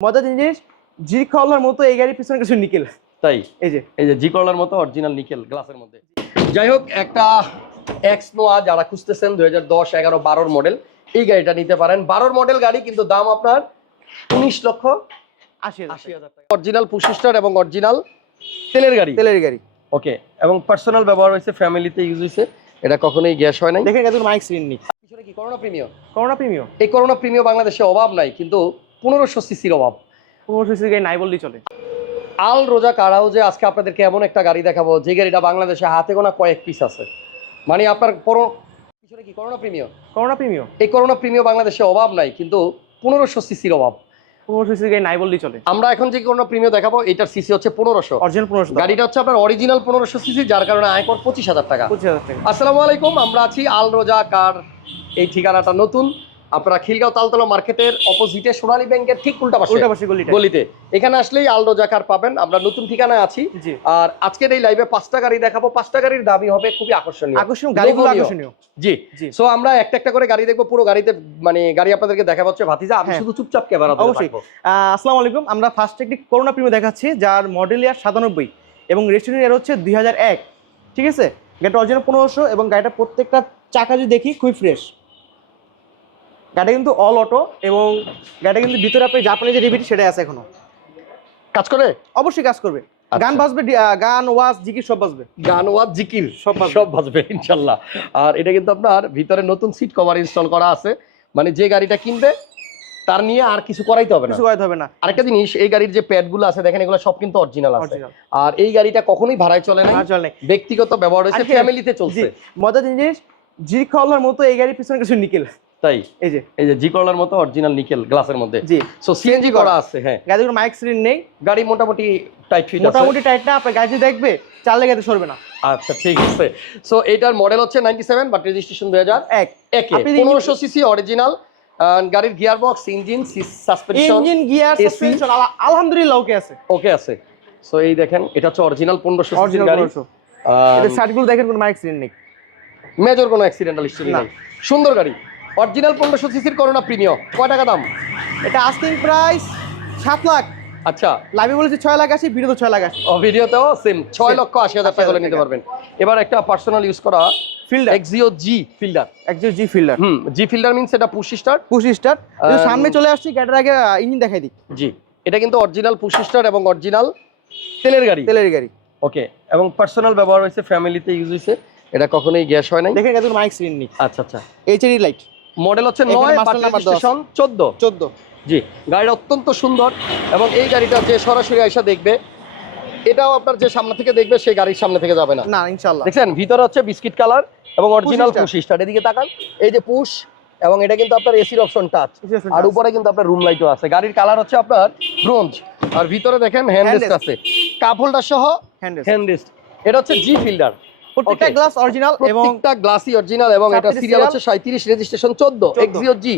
মজার জিনিস জি কলার মতো এই গাড়ির পিছনে কিছু নিকেল। তাই? এই যে। এই যে জি কলার মতো অরিজিনাল নিকেল গ্লাসের মধ্যে। যাই হোক একটা এক্স নোয়া যারা খুঁজতেছেন দুই হাজার দশ এগারো বারোর মডেল এই গাড়িটা নিতে পারেন। বারোর মডেল গাড়ি কিন্তু দাম আপনার উনিশ লক্ষ আশি আশি হাজার টাকা। অরিজিনাল পুশিস্টার এবং অরিজিনাল তেলের গাড়ি। তেলের গাড়ি। ওকে এবং পার্সোনাল ব্যবহার হয়েছে ফ্যামিলিতে ইউজ হয়েছে। এটা কখনোই গ্যাস হয় নাই। দেখেন মাইক স্ক্রিন নেই। পিছনে কি করোনা প্রিমিয়াম করোনা প্রিমিয়াম এই করোনা প্রিমিয়াম বাংলাদেশে অভাব নাই কিন্তু পনেরোশো সিসির অভাব। পনেরোশো সিসি গাড়ি নাই বললেই চলে। আল রোজা কার হাউজে আজকে আপনাদেরকে এমন একটা গাড়ি দেখাবো যে গাড়িটা বাংলাদেশে হাতে গোনা কয়েক পিস আছে। মানে আপনার পরো পিছনে কি করোনা প্রিমিয়াম করোনা প্রিমিয়াম এই করোনা প্রিমিয়াম বাংলাদেশে অভাব নাই কিন্তু পনেরোশো সিসির অভাব। পনেরোশো সিসি গাড়ি নাই বললেই চলে। আমরা এখন যে করোনা প্রিমিয়াম দেখাবো এটার সিসি হচ্ছে পনেরোশো। অরিজিনাল পনেরোশো গাড়িটা হচ্ছে আপনার অরিজিনাল পনেরোশো সিসি যার কারণে আয়কর পঁচিশ হাজার টাকা। পঁচিশ হাজার টাকা। আসসালামু আলাইকুম আমরা আছি আল রোজা কার। এই ঠিকানাটা নতুন। আপনারা খিলগাঁও তালতলা মার্কেটের অপোজিটে সোনালী ব্যাংকের ঠিক উল্টা পাশে উল্টা পাশে গলিতে। এখানে আসলেই আল রোজা কার পাবেন আমরা নতুন ঠিকানায় আছি। আর আজকের এই লাইভে পাঁচটা গাড়ি দেখাবো পাঁচটা গাড়ির দামই হবে খুবই আকর্ষণীয়। আকর্ষণীয় গাড়িগুলো আকর্ষণীয়। জি। সো আমরা একটা একটা করে গাড়ি দেখব পুরো গাড়িতে মানে গাড়ি আপনাদেরকে দেখাবো হচ্ছে ভাতিজা। আমি হ্যাঁ। শুধু চুপচাপ ক্যামেরা অবশ্যই। আসসালামু আলাইকুম। আমরা ফার্স্ট একটি করোনা প্রিমিয়াম দেখাচ্ছি যার মডেল ইয়ার সাতানব্বই এবং রেজিস্ট্রেশন ইয়ার হচ্ছে দুই হাজার এক। ঠিক আছে? গাড়িটা অরিজিনাল পনেরোশো এবং গাড়িটা প্রত্যেকটা চাকা যদি দেখি খুবই ফ্রেশ গাড়িটা কিন্তু অল অটো এবং গাড়িটা কিন্তু ভিতরে আপনি জাপানি যে রিভিটি সেটাই আছে এখনও। কাজ করে? অবশ্যই কাজ করবে। আচ্ছা। গান বাজবে গান ওয়াজ জিকির সব বাজবে। গান ওয়াজ জিকির সব সব বাজবে ইনশাল্লাহ। আর এটা কিন্তু আপনার ভিতরে নতুন সিট কভার ইনস্টল করা আছে। মানে যে গাড়িটা কিনবে তার নিয়ে আর কিছু করাইতে হবে না। কিছু করাতে হবে না। আরেকটা জিনিস এই গাড়ির যে প্যাডগুলো আছে দেখেন এগুলো সব কিন্তু অরিজিনাল আছে। আর এই গাড়িটা কখনোই ভাড়ায় চলে না চল নেই। ব্যক্তিগত ব্যবহার হয়েছে ফ্যামিলিতে চলছে। মজার জিনিস জি কলার মতো এই গাড়ির পিছনে কিছু নিকেল তাই? এই যে। এই যে জি কলার মতো অরিজিনাল নিকেল গ্লাসের মধ্যে। জি। সো সিএনজি করা আছে হ্যাঁ। গাড়ির মাইক স্ক্রিন নেই। গাড়ি মোটামুটি টাইট ফিট মোটামুটি টাইট না আপনার গাড়ি দেখবে চাললে গাড়ি সরবে না। আচ্ছা ঠিক আছে। সো এটার মডেল হচ্ছে 97 বাট রেজিস্ট্রেশন 2000 এক। একে। 1500 সিসি অরিজিনাল গাড়ির gear box engine suspension engine gear suspension আলহামদুলিল্লাহ ওকে আছে। ওকে আছে। সো এই দেখেন এটা হচ্ছে অরিজিনাল 1500 সিসি গাড়ি। এটা সাইডগুলো দেখেন কোনো মাইক স্ক্রিন নেই। মেজর কোনো অ্যাক্সিডেন্টাল হিস্ট্রি। নেই। সুন্দর গাড়ি। অরিজিনাল 1500 সিসির করোনা প্রিমিয়াম কয় টাকা দাম? এটা আস্কিং প্রাইস সাত লাখ। আচ্ছা। লাইভে বলেছি ছয় লাখ আসি ভিডিওতে ছয় লাখ আসি ও ভিডিওতেও সেম ছয় লক্ষ আশি হাজার টাকা করে নিতে পারবেন। এবার একটা পার্সোনাল ইউজ করা Fielder Axio G Fielder G Fielder hmm G Fielder means এটা পুশ পুশ Um, সামনে চলে আসছি গাড়ির আগে ইঞ্জিন দেখাই দিই। জি এটা কিন্তু অরিজিনাল পুশ এবং অরিজিনাল তেলের গাড়ি। তেলের গাড়ি। ওকে এবং পার্সোনাল ব্যবহার হয়েছে ফ্যামিলিতে ইউজ হয়েছে। এটা কখনোই গ্যাস হয় দেখেন এত মাইক স্ক্রিন নেই। আচ্ছা আচ্ছা। এইচডি লাইট মডেল হচ্ছে নয় স্টেশন চোদ্দ। চোদ্দ। জি গাড়িটা অত্যন্ত সুন্দর এবং এই গাড়িটা যে সরাসরি আইসা দেখবে এটাও আপনার যে সামনে থেকে দেখবে সেই গাড়ির সামনে থেকে যাবে না। না ইনশাল্লাহ দেখছেন ভিতরে হচ্ছে বিস্কিট কালার এবং অরিজিনাল। পুশ। স্টার এদিকে তাকান। এই যে পুশ এবং এটা কিন্তু আপনার এসির অপশন টাচ আর উপরে কিন্তু আপনার রুম লাইটও আছে। গাড়ির কালার হচ্ছে আপনার ব্রোঞ্জ আর ভিতরে দেখেন Handrest। আছে। কাপ হোল্ডার সহ হ্যান্ডরেস্ট এটা হচ্ছে জি ফিল্ডার প্রত্যেকটা গ্লাস অরিজিনাল এবং প্রত্যেকটা গ্লাসই অরিজিনাল এবং এটা সিরিয়াল হচ্ছে 37 রেজিস্ট্রেশন 14 14 এক্সিও জি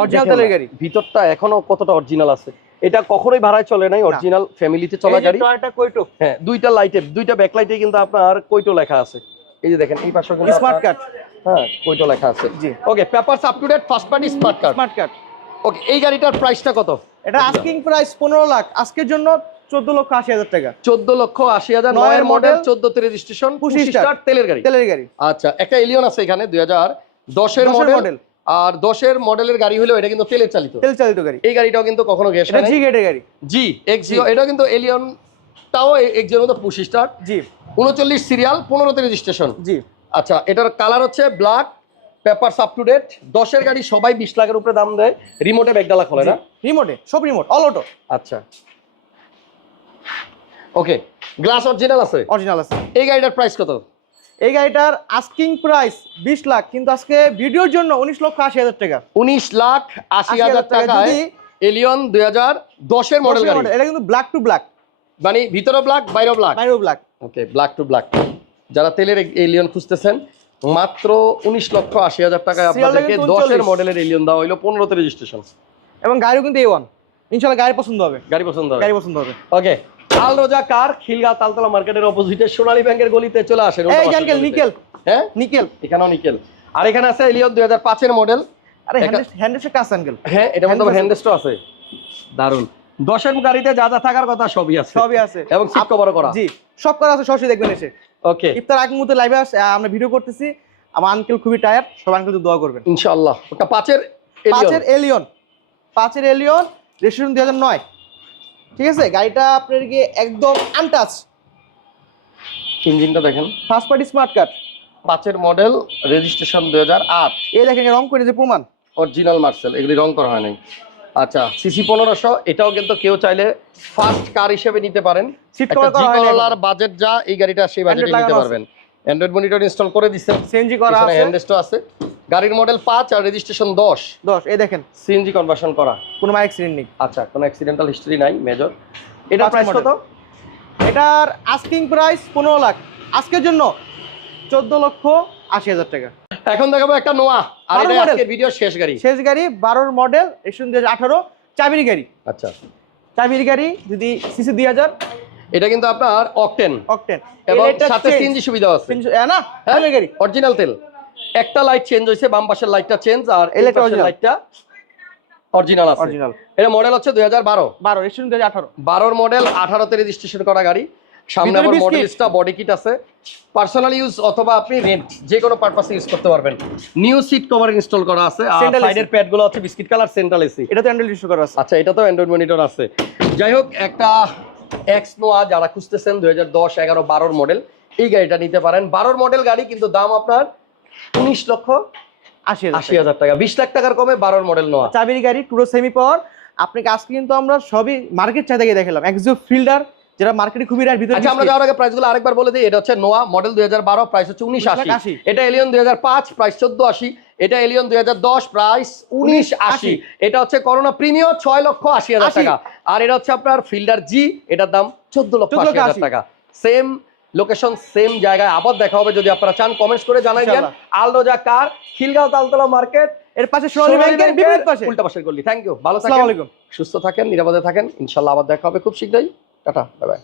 অরিজিনাল তেলের গাড়ি। ভিতরটা এখনও কতটা অরিজিনাল আছে? এটা কখনোই ভাড়ায় চলে নাই অরিজিনাল ফ্যামিলিতে চলা গাড়ি। টয়টা কইটো হ্যাঁ দুইটা লাইটে দুইটা ব্যাকলাইটে কিন্তু আপনার কৈটো লেখা আছে। এই যে দেখেন এই পাশে কিন্তু স্মার্ট কার্ড হ্যাঁ লেখা আছে। জি। Okay papers up to date first party smart card smart card okay এই গাড়িটার প্রাইসটা কত? এটা আস্কিং প্রাইস পনেরো লাখ। আজকের জন্য চোদ্দ লক্ষ আশি হাজার টাকা। 14 লক্ষ 80 হাজার নয়ের মডেল 14 তে রেজিস্ট্রেশন পঁচিশ 25 স্টার। তেলের গাড়ি। তেলের গাড়ি। আচ্ছা একটা এলিয়ন আছে এখানে 2010 এর দশের মডেল আর 10 এর মডেলের গাড়ি হলেও এটা কিন্তু তেলের চালিত। তেল চালিত গাড়ি। এই গাড়িটাও কিন্তু কখনো গ্যাস এটা জি গেটের গাড়ি। জি এক্সিও এটা কিন্তু এলিয়ন তাও এক্সিওর মতো 25 স্টার। জি 39 সিরিয়াল 15 তে রেজিস্ট্রেশন জি আচ্ছা এটার কালার হচ্ছে black papers up to date দশের গাড়ি সবাই বিশ লাখের উপরে দাম দেয়। রিমোটে ব্যাগডালা খোলে না? রিমোটে সব রিমোট অল অটো। আচ্ছা। ওকে গ্লাস অরিজিনাল আছে? অরিজিনাল আছে। এই গাড়িটার প্রাইস কত? এই গাড়িটার আস্কিং প্রাইস বিশ লাখ কিন্তু আজকে ভিডিওর জন্য উনিশ লক্ষ আশি হাজার টাকা। উনিশ লাখ আশি হাজার টাকা এলিয়ন দুই হাজার দশের মডেল গাড়ি। এটা কিন্তু ব্ল্যাক টু ব্ল্যাক মানে ভিতরে ব্ল্যাক বাইরে ব্ল্যাক বাইরেও black okay black to black যারা তেলের এলিয়ন খুঁজতেছেন মাত্র উনিশ লক্ষ আশি হাজার টাকায় আপনাদেরকে দশের মডেলের এলিয়ন দেওয়া হইল পনেরোতে রেজিস্ট্রেশন এবং গাড়িও কিন্তু এ ওয়ান ইনশাল্লাহ গাড়ি পছন্দ হবে। গাড়ি পছন্দ হবে। গাড়ি পছন্দ হবে। ওকে আল রোজা কার? খিলগা তালতলা মার্কেটের অপোজিটে সোনালী ব্যাংকের গলিতে চলে আসেন এই আঙ্কেল নিকেল। হ্যাঁ? নিকেল। এখানেও নিকেল। আর এখানে আছে এলিয়ন দুই হাজার পাঁচের মডেল আরে একটা- হ্যান্ডেসের আঙ্কেল। হ্যাঁ এটা মধ্যে হ্যান্ডেস্টও আছে। দারুণ দশের গাড়িতে যা যা থাকার কথা সবই আছে। সবই আছে। এবং সিট কভার করা। জি সব করা আছে সরাসরি দেখবেন এসে। ওকে ইফতার আগ মুহূর্তে লাইভে আমরা ভিডিও করতেছি। আমার আঙ্কেল খুবই টায়ার সব আঙ্কেল দোয়া করবেন। ইনশাআল্লাহ। ওটা পাঁচের। পাঁচের এলিয়ন। পাঁচের এলিয়ন রেজিস্ট্রেশন দুই হাজার নয়। ঠিক আছে? গাড়িটা আপনার গিয়ে একদম আনটাচ ইঞ্জিনটা দেখেন। ফার্স্ট পার্টি স্মার্ট কার্ড পাঁচের মডেল রেজিস্ট্রেশন দুই হাজার আট। এই দেখেন রং করে যে প্রমাণ। অরিজিনাল মার্সেল এগুলি রং করা হয় নাই। আচ্ছা সিসি পনেরোশো এটাও কিন্তু কেউ চাইলে ফার্স্ট কার হিসেবে নিতে পারেন। বাজেট যা এই গাড়িটা সেই বাজেটে নিতে পারবেন। অ্যান্ড্রয়েড মনিটর ইনস্টল করে সিএনজি করা হ্যান্ডেস্টও আছে। গাড়ির মডেল পাঁচ আর রেজিস্ট্রেশন দশ। দশ এই দেখেন। সিএনজি কনভার্সন করা। কোনো মাইক অ্যাক্সিডেন্ট নেই। আচ্ছা কোনো অ্যাক্সিডেন্টাল হিস্ট্রি নাই মেজর এটা প্রাইস কত? এটার আস্কিং প্রাইস পনেরো লাখ। আজকের জন্য চোদ্দ লক্ষ আশি হাজার টাকা। এখন দেখাবো একটা নোয়া। আর এটা আজকের ভিডিও শেষ গাড়ি। শেষ গাড়ি বারোর মডেল রেজিস্ট্রেশন দুই আঠারো চাবির গাড়ি। আচ্ছা। চাবির গাড়ি যদি সিসি দুই হাজার। এটা কিন্তু আপনার অকটেন অকটেন এবং সাথে সিএনজি সুবিধা আছে। না? হ্যাঁ গাড়ি। অরিজিনাল তেল। একটা লাইট চেঞ্জ হয়েছে বাম পাশের লাইটটা চেঞ্জ আর এই পাশের লাইটটা অরিজিনাল আছে। অরিজিনাল এটা মডেল হচ্ছে দুই হাজার বারো। বারো রেজিস্ট্রেশন দুই হাজার আঠারো। বারোর মডেল আঠারোতে রেজিস্ট্রেশন করা গাড়ি। সামনে আবার। মডেলিস্টটা বডি কিট আছে। পার্সোনাল ইউজ অথবা আপনি রেন্ট যে কোনো পারপাসে ইউজ করতে পারবেন। নিউ সিট কভার ইনস্টল করা আছে। আর সাইডের প্যাডগুলো হচ্ছে বিস্কিট কালার সেন্ট্রাল এসি এটা তো অ্যান্ড্রয়েড ইস্যু করা আছে। আচ্ছা এটা তো অ্যান্ড্রয়েড মনিটর আছে। যাই হোক একটা এক্স নোয়া যারা খুঁজতেছেন দুই হাজার দশ এগারো বারোর মডেল এই গাড়িটা নিতে পারেন। বারোর মডেল গাড়ি কিন্তু দাম আপনার উনিশ লক্ষ আশি আশি হাজার টাকা। বিশ লাখ টাকার কমে বারোর মডেল নোয়া চাবির গাড়ি টুরো সেমি পাওয়ার আপনাকে আজকে কিন্তু আমরা সবই মার্কেট চাহিদা গিয়ে দেখালাম। একজো ফিল্ডার যেটা মার্কেটে খুবই ভিতরে আচ্ছা আমরা যাওয়ার আগে প্রাইসগুলো আরেকবার বলে দিই। এটা হচ্ছে নোয়া মডেল দুই হাজার বারো প্রাইস হচ্ছে আশি। 1980 এটা এলিয়ন দুই হাজার পাঁচ প্রাইস চোদ্দ আশি। এটা এলিয়ন দুই হাজার দশ প্রাইস উনিশ আশি। এটা হচ্ছে করোনা প্রিমিয়ার ছয় লক্ষ আশি হাজার টাকা। আর এটা হচ্ছে আপনার ফিল্ডার জি এটার দাম চোদ্দ লক্ষ 14 আশি হাজার টাকা। সেম লোকেশন সেম জায়গায় আবার দেখা হবে। যদি আপনারা চান কমেন্টস করে জানাই দেন। আল রোজা কার খিলগাঁও তালতলা মার্কেট এর পাশে সোনালী ব্যাংকের বিপরীত পাশে। উল্টা পাশের গলি। থ্যাংক ইউ ভালো আসসালামু থাকেন আলাইকুম। সুস্থ থাকেন নিরাপদে থাকেন। ইনশাআল্লাহ আবার দেখা হবে খুব শীঘ্রই। Tata bye bye